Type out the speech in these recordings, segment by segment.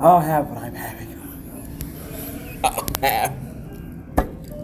I'll have what I'm having. I'll have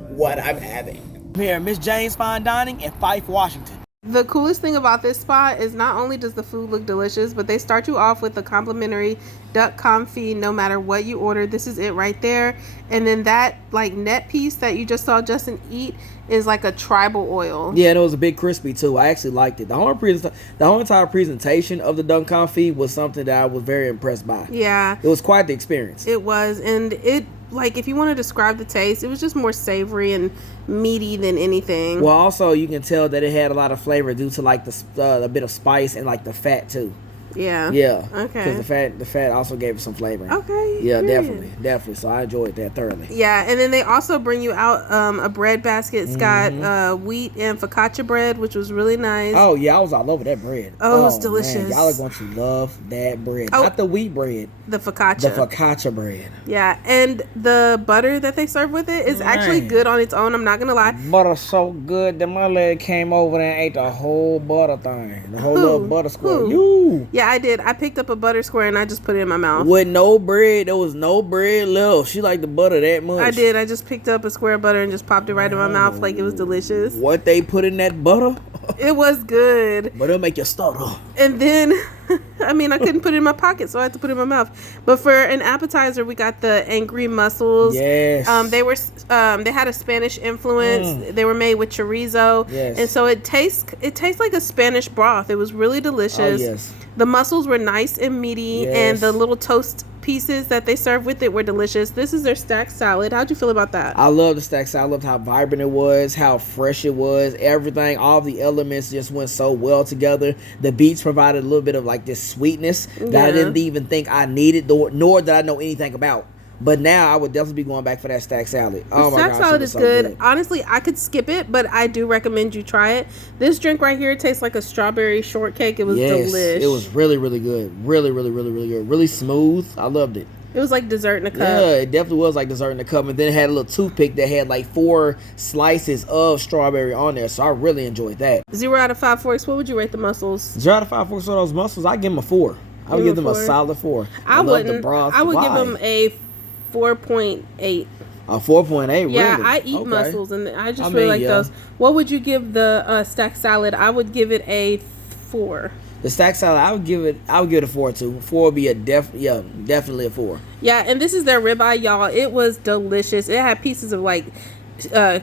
what I'm having. Here, Ms.Jane's Fine Dining in Fife, Washington. The coolest thing about this spot is not only does the food look delicious, but they start you off with a complimentary duck confit no matter what you order. This is it right there. And then that like net piece that you just saw Justin eat is like a tribal oil. Yeah, and it was a bit crispy too. I actually liked it. The whole entire presentation of the duck confit was something that I was very impressed by. Yeah. It was quite the experience. It was, and it like if you want to describe the taste, it was just more savory and meaty than anything. Well, also you can tell that it had a lot of flavor due to like a bit of spice and like the fat too. Yeah. Yeah. Okay. Because the fat also gave it some flavor. Okay. Yeah, good. definitely. So I enjoyed that thoroughly. Yeah, and then they also bring you out a bread basket. It's got wheat and focaccia bread, which was really nice. Oh yeah, I was all over that bread. Oh, it was delicious. Man, y'all are going to love that bread. Oh, not the wheat bread. The focaccia. The focaccia bread. Yeah, and the butter that they serve with it is actually good on its own. I'm not gonna lie. Butter so good that my leg came over there and ate the whole butter thing. The whole little butter square. You. Yeah, I did. I picked up a butter square and I just put it in my mouth. With no bread. There was no bread left. She liked the butter that much. I did. I just picked up a square of butter and just popped it right in my mouth like it was delicious. What they put in that butter? It was good. But it'll make you stutter. And then, I mean, I couldn't put it in my pocket, so I had to put it in my mouth. But for an appetizer, we got the angry mussels. Yes. They had a Spanish influence. They were made with chorizo. Yes. And so it tastes like a Spanish broth. It was really delicious. Oh, yes. The mussels were nice and meaty, Yes. and the little toast pieces that they served with it were delicious. This is their stack salad. How'd you feel about that? I love the stack salad. I loved how vibrant it was, how fresh it was. Everything, all the elements just went so well together. The beets provided a little bit of like this sweetness that I didn't even think I needed, nor did I know anything about. But now I would definitely be going back for that stack salad. Oh my gosh, stack salad it was is so good. Honestly, I could skip it, but I do recommend you try it. This drink right here tastes like a strawberry shortcake. It was delish. It was really, really good. Really, really, really, really good. Really smooth. I loved it. It was like dessert in a cup. Yeah, it definitely was like dessert in a cup. And then it had a little toothpick that had like 4 slices of strawberry on there. So I really enjoyed that. 0 out of 5 forks. What would you rate the mussels? 0 out of 5 forks on those mussels, I give them a 4. I would give them a solid 4. I love wouldn't. the broth. I would Why? give them a 4.8. A 4.8, Yeah, really? I eat Okay. mussels, and I just I really mean, like yeah. those. What would you give the stack salad? I would give it a 4. The stack salad, I would give it a 4 too. 4 would be definitely a 4. Yeah, and this is their ribeye, y'all. It was delicious. It had pieces of like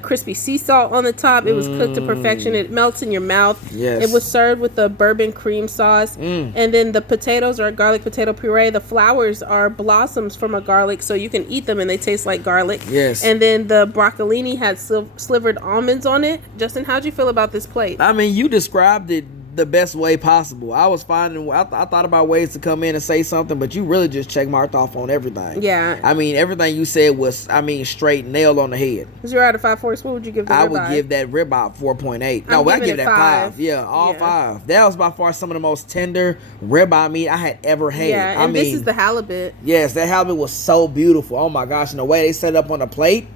crispy sea salt on the top. It was cooked to perfection. It melts in your mouth. Yes. It was served with the bourbon cream sauce. And then the potatoes are garlic potato puree. The flowers are blossoms from a garlic, so you can eat them and they taste like garlic. Yes. And then the broccolini had slivered almonds on it. Justin, how'd you feel about this plate? I mean, you described it the best way possible. I was finding, I thought about ways to come in and say something, but you really just check marked off on everything. Yeah. I mean, everything you said was, straight nail on the head. 0 out of 5 forks. What would you give the ribeye? I would give that ribeye 4.8. No, I give that 5. Yeah, all 5. That was by far some of the most tender ribeye meat I had ever had. Yeah, and this is the halibut. Yes, that halibut was so beautiful. Oh my gosh, and the way they set it up on the plate,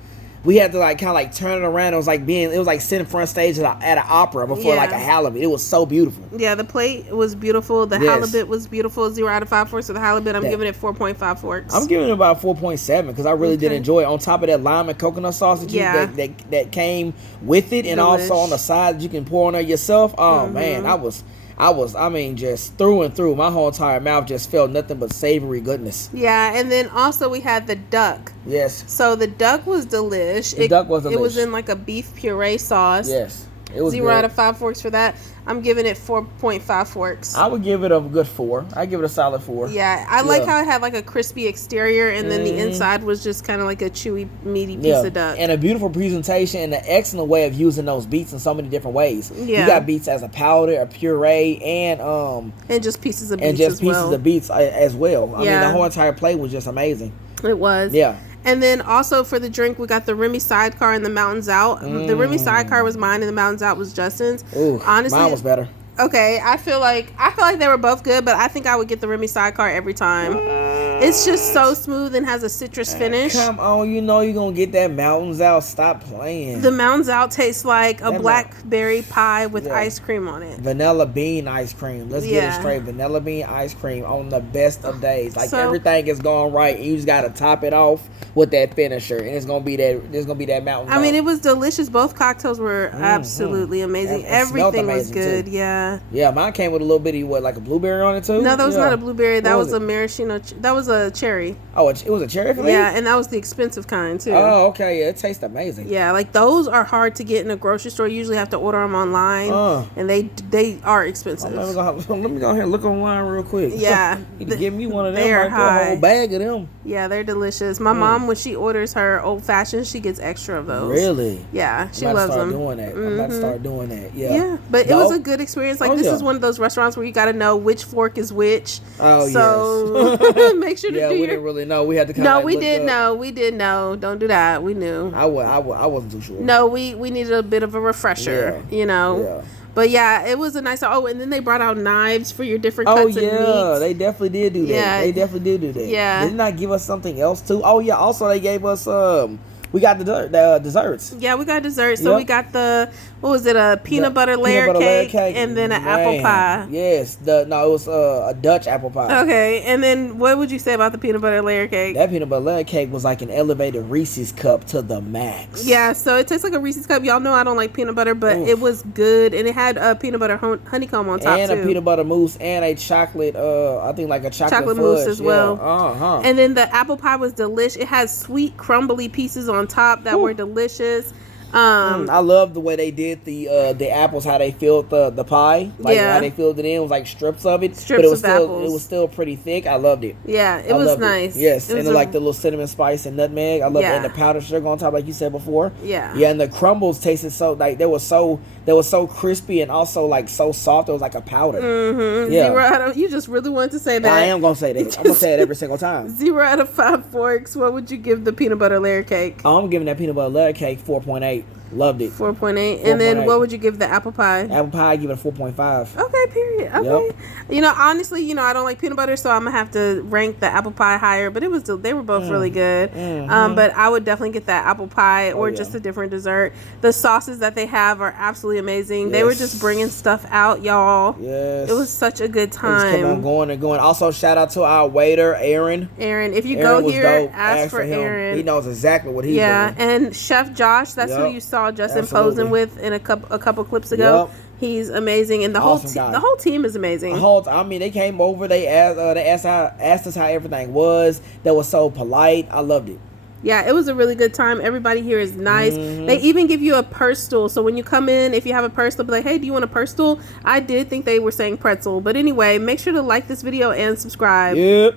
we had to like kind of like turn it around. It was like sitting front stage at an opera before like a halibut. It was so beautiful. Yeah, the plate was beautiful. The halibut was beautiful. 0 out of 5 forks for the halibut. I'm giving it 4.5 forks. I'm giving it about 4.7 because I really did enjoy it. On top of that lime and coconut sauce that came with it, and also on the side that you can pour on there yourself. Oh man, just through and through. My whole entire mouth just felt nothing but savory goodness. Yeah, and then also we had the duck. Yes. So the duck was delish. Duck was delish. It was in like a beef puree sauce. Yes. It was 0 out of 5 forks for that. I'm giving it 4.5 forks. I would give it a good 4. I give it a solid 4. Yeah, I like how it had like a crispy exterior, and then the inside was just kind of like a chewy, meaty piece of duck. And a beautiful presentation and an excellent way of using those beets in so many different ways. Yeah. You got beets as a powder, a puree, and just pieces of beets and just pieces of beets as well. I mean, the whole entire plate was just amazing. It was. Yeah. And then also for the drink, we got the Remy Sidecar and the Mountains Out. The Remy Sidecar was mine, and the Mountains Out was Justin's. Ooh, honestly, mine was better. Okay, I feel like they were both good, but I think I would get the Remy Sidecar every time. It's just so smooth and has a citrus finish. Come on, you know you're gonna get that mountains out. Stop playing. The Mountains Out tastes like a That blackberry pie with Yeah. ice cream on it. Vanilla bean ice cream. Let's get it Yeah. straight. Vanilla bean ice cream on the best of days. Like So- everything is going right. And you just gotta top it off with that finisher, and it's gonna be that. There's gonna be that mountain. I mean, it was delicious. Both cocktails were absolutely amazing. And it smelled Everything was amazing, good. too. Yeah. Yeah, mine came with a little bitty like a blueberry on it too. No, that was Yeah. not a blueberry. That What was a maraschino. That was a cherry. Oh, it was a cherry for me. Yeah, and that was the expensive kind too. Oh, okay. Yeah, it tastes amazing. Yeah, like those are hard to get in a grocery store. You usually have to order them online, and they are expensive. Let me go ahead and look online real quick. Yeah. You can give me one of them. They are Right there, a high. whole bag of them. Yeah, they're delicious. My mom, when she orders her old fashioned, she gets extra of those. Really? Yeah, she I'm about loves to start them. doing that. I'm about to start doing that. Yeah. Yeah, but it was a good experience. Like, Oh, this yeah. is one of those restaurants where you got to know which fork is which. Oh, so make sure to Yeah, do we your. didn't really know. We had to kind No, of. we did know. We did know. Don't do that. We knew. I wasn't too sure. No, we needed a bit of a refresher. Yeah. You know. Yeah. But yeah, it was a nice. Oh, and then they brought out knives for your different Oh cuts yeah, of meats. they definitely did do that. Yeah. They definitely did do that. Yeah. Did they not give us something else too? Oh yeah. Also, they gave us we got the desserts. Yeah, we got dessert. So Yep. we got what was it? A peanut butter layer Peanut butter layer cake, and then an apple Man. pie. Yes. It was a Dutch apple pie. Okay, and then what would you say about the peanut butter layer cake? That peanut butter layer cake was like an elevated Reese's cup to the max. Yeah, so it tastes like a Reese's cup. Y'all know I don't like peanut butter, but Oof. it was good, and it had peanut butter honeycomb on top And too. a peanut butter mousse and a chocolate. I think like a chocolate mousse fudge. as well. Yeah. And then the apple pie was delicious. It had sweet, crumbly pieces on top that were delicious. I love the way they did the apples, how they filled the pie, like Yeah. how they filled it in. It was like strips of it, Strips but it was of still apples. it was still pretty thick. I loved it. Yeah, it I was loved nice. Yes, It was and then, like the little cinnamon spice and nutmeg. I love it, Yeah. and the powdered sugar on top, like you said before. Yeah. Yeah, and the crumbles tasted so like they were so crispy and also like so soft. It was like a powder. Yeah. 0 out of, you just really wanted to say that. I am gonna say that. I'm gonna say it every single time. 0 out of 5 forks. What would you give the peanut butter layer cake? I'm giving that peanut butter layer cake 4.8. Loved it. 4.8. And then 4.8. what would you give the apple pie? Apple pie, I give it a 4.5. Okay, period. Okay. Yep. You know, honestly, I don't like peanut butter, so I'm gonna have to rank the apple pie higher. But they were both really good. But I would definitely get that apple pie or yeah. just a different dessert. The sauces that they have are absolutely amazing. They were Yes. just bringing stuff out, y'all. Yes. It was such a good They just kept on time. going and going. Also, shout out to our waiter, Aaron. Aaron, if you Aaron go was here, dope. ask for him. Aaron. He knows exactly what he's Yeah, doing. and Chef Josh, that's who Yep. you saw Justin Absolutely. posing with in a couple clips ago. Yep. He's amazing, and the Awesome guy. whole team is amazing. They came over. They asked us how everything was. They were so polite. I loved it. Yeah, it was a really good time. Everybody here is nice. They even give you a purse stool. So when you come in, if you have a purse, they'll be like, hey, do you want a purse stool? I did think they were saying pretzel. But anyway, make sure to like this video and subscribe. Yep.